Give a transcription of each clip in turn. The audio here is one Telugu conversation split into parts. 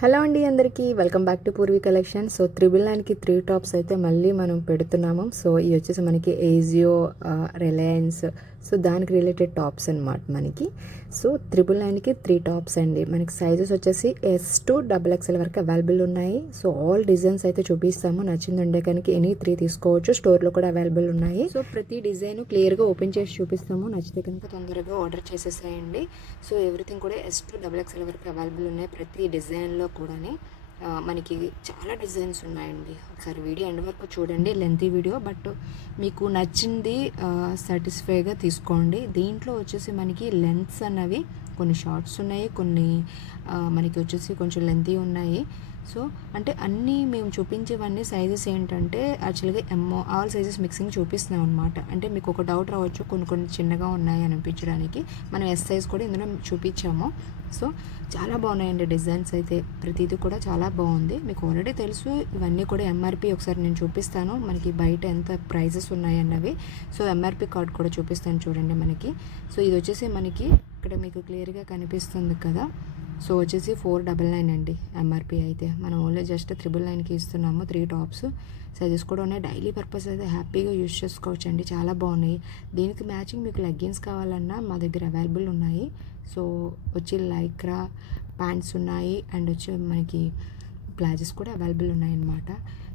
హలో అండి అందరికీ welcome back to Purvi collection. So 999కి 3 టాప్స్ అయితే మళ్ళీ మనం పెడుతున్నాము. సో ఇవి వచ్చేసి మనకి ఏజియో, రిలయన్స్, సో దానికి రిలేటెడ్ టాప్స్ అనమాట మనకి. సో 999కి 3 టాప్స్ అండి. మనకి సైజెస్ వచ్చేసి S to XXL వరకు అవైలబుల్ ఉన్నాయి. సో ఆల్ డిజైన్స్ అయితే చూపిస్తాము. నచ్చిందంటే కనుక ఎనీ 3 తీసుకోవచ్చు. స్టోర్లో కూడా అవైలబుల్ ఉన్నాయి. సో ప్రతి డిజైన్ క్లియర్గా ఓపెన్ చేసి చూపిస్తాము. నచ్చితే కనుక తొందరగా ఆర్డర్ చేసేసేయండి. సో ఎవ్రీథింగ్ కూడా S to XXL వరకు అవైలబుల్ ఉన్నాయి. ప్రతి డిజైన్లో కూడా మనకి చాలా డిజైన్స్ ఉన్నాయండి. ఒకసారి వీడియో ఎండ్ వరకు చూడండి, లెంతీ వీడియో, బట్ మీకు నచ్చింది సాటిస్ఫైగా తీసుకోండి. దీంట్లో వచ్చేసి మనకి లెంత్స్ అన్నవి కొన్ని షార్ట్స్ ఉన్నాయి, కొన్ని మనకి వచ్చేసి కొంచెం లెంతీ ఉన్నాయి. సో అంటే అన్నీ మేము చూపించేవన్నీ సైజెస్ ఏంటంటే యాక్చువల్గా ఆల్ సైజెస్ మిక్సింగ్ చూపిస్తున్నాం అనమాట. అంటే మీకు ఒక డౌట్ రావచ్చు, కొన్ని చిన్నగా ఉన్నాయి అనిపించడానికి. మనం S సైజ్ కూడా ఇందులో చూపించాము. సో చాలా బాగున్నాయండి డిజైన్స్ అయితే, ప్రతిదీ కూడా చాలా బాగుంది. మీకు ఆల్రెడీ తెలుసు ఇవన్నీ కూడా MRP ఒకసారి నేను చూపిస్తాను, మనకి బయట ఎంత ప్రైజెస్ ఉన్నాయి అన్నవి. సో MRP కార్డ్ కూడా చూపిస్తాను చూడండి మనకి. సో ఇది వచ్చేసి మనకి ఇక్కడ మీకు క్లియర్గా కనిపిస్తుంది కదా. సో వచ్చేసి 499 అండి MRP అయితే. మనం ఓన్లీ జస్ట్ 999కి ఇస్తున్నాము. 3 టాప్స్ సైజెస్ కూడా ఉన్నాయి. డైలీ పర్పస్ అయితే హ్యాపీగా యూజ్ చేసుకోవచ్చు అండి, చాలా బాగున్నాయి. దీనికి మ్యాచింగ్ మీకు లెగ్గిన్స్ కావాలన్నా మా దగ్గర అవైలబుల్ ఉన్నాయి. సో వచ్చి లైక్రా ప్యాంట్స్ ఉన్నాయి, అండ్ వచ్చి మనకి ప్లాజెస్ కూడా అవైలబుల్ ఉన్నాయి అన్నమాట.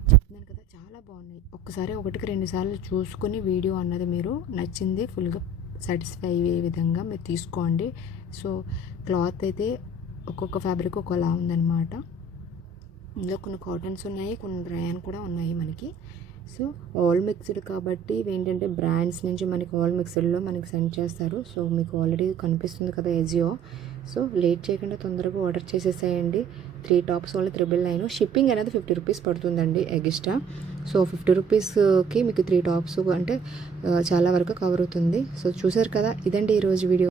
చెప్తున్నాను కదా చాలా బాగున్నాయి. ఒక్కసారి 1-2 సార్లు చూసుకొని వీడియో అన్నది మీరు నచ్చింది ఫుల్గా సాటిస్ఫై అయ్యే విధంగా మీరు తీసుకోండి. సో క్లాత్ అయితే ఒక్కొక్క ఫ్యాబ్రిక్ ఒకలా ఉందన్నమాట. ఇందులో కొన్ని కాటన్స్ ఉన్నాయి, కొన్ని డ్రయాన్ కూడా ఉన్నాయి మనకి. సో ఆల్ మిక్స్డ్ కాబట్టి ఏంటంటే బ్రాండ్స్ నుంచి మనకి ఆల్ మిక్స్డ్లో మనకి సెండ్ చేస్తారు. సో మీకు ఆల్రెడీ కనిపిస్తుంది కదా ఏజియో. సో లేట్ చేయకుండా తొందరగా ఆర్డర్ చేసేసేయండి. 3 టాప్స్ వాళ్ళు 999. షిప్పింగ్ అనేది 50 రూపీస్ పడుతుందండి ఎగిస్ట్రా. సో 50 రూపీస్కి మీకు 3 టాప్స్ అంటే చాలా వరకు కవర్ అవుతుంది. సో చూసారు కదా, ఇదండి ఈరోజు వీడియో.